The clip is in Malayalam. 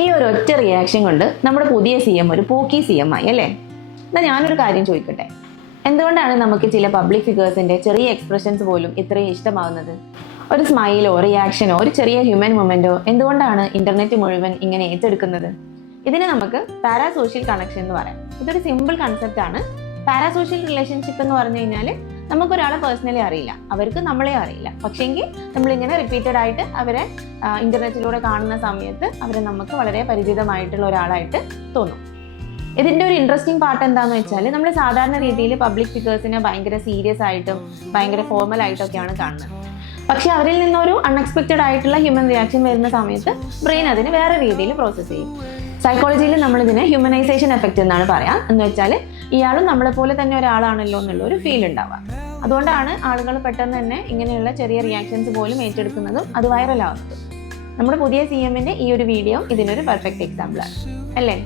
ഈ ഒരു ഒറ്റ റിയാക്ഷൻ കൊണ്ട് നമ്മുടെ പുതിയ CM ഒരു പോക്കി CM ആയി അല്ലേ? എന്നാൽ ഞാനൊരു കാര്യം ചോദിക്കട്ടെ, എന്തുകൊണ്ടാണ് നമുക്ക് ചില പബ്ലിക് ഫിഗേഴ്സിന്റെ ചെറിയ എക്സ്പ്രഷൻസ് പോലും ഇത്രയും ഇഷ്ടമാകുന്നത്? ഒരു സ്മൈലോ റിയാക്ഷനോ ഒരു ചെറിയ ഹ്യൂമൻ മൊമെന്റോ എന്തുകൊണ്ടാണ് ഇന്റർനെറ്റ് മുഴുവൻ ഇങ്ങനെ ഏറ്റെടുക്കുന്നത്? ഇതിനെ നമുക്ക് പാരാസോഷ്യൽ കണക്ഷൻ എന്ന് പറയാം. ഇതൊരു സിമ്പിൾ കൺസെപ്റ്റ് ആണ്. പാരാസോഷ്യൽ റിലേഷൻഷിപ്പ് എന്ന് പറഞ്ഞു കഴിഞ്ഞാൽ നമുക്കൊരാളെ പേഴ്സണലി അറിയില്ല, അവർക്ക് നമ്മളെ അറിയില്ല, പക്ഷേങ്കിൽ നമ്മളിങ്ങനെ റിപ്പീറ്റഡ് ആയിട്ട് അവരെ ഇന്റർനെറ്റിലൂടെ കാണുന്ന സമയത്ത് അവരെ നമുക്ക് വളരെ പരിചിതമായിട്ടുള്ള ഒരാളായിട്ട് തോന്നും. ഇതിന്റെ ഒരു ഇൻട്രസ്റ്റിംഗ് പാർട്ട് എന്താണെന്ന് വെച്ചാൽ, നമ്മൾ സാധാരണ രീതിയിൽ പബ്ലിക് ഫിഗേഴ്സിനെ ഭയങ്കര സീരിയസ് ആയിട്ടും ഭയങ്കര ഫോർമൽ ആയിട്ടൊക്കെയാണ് കാണുന്നത്. പക്ഷെ അവരിൽ നിന്നൊരു അൺഎക്സ്പെക്റ്റഡ് ആയിട്ടുള്ള ഹ്യൂമൻ റിയാക്ഷൻ വരുന്ന സമയത്ത് ബ്രെയിൻ അതിന് വേറെ രീതിയിൽ പ്രോസസ്സ് ചെയ്യും. സൈക്കോളജിയിൽ നമ്മളിതിനെ ഹ്യൂമനൈസേഷൻ എഫക്റ്റ് എന്നാണ് പറയാം. എന്ന് വെച്ചാൽ ഇയാളും നമ്മളെ പോലെ തന്നെ ഒരാളാണല്ലോ എന്നുള്ള ഒരു ഫീൽ ഉണ്ടാവുക. അതുകൊണ്ടാണ് ആളുകൾ പെട്ടെന്ന് തന്നെ ഇങ്ങനെയുള്ള ചെറിയ റിയാക്ഷൻസ് പോലും ഏറ്റെടുക്കുന്നതും അത് വൈറലാവുന്നതും. നമ്മുടെ പുതിയ CMന്റെ ഈ ഒരു വീഡിയോ ഇതിനൊരു പെർഫെക്റ്റ് എക്സാമ്പിൾ ആണ് അല്ലേ?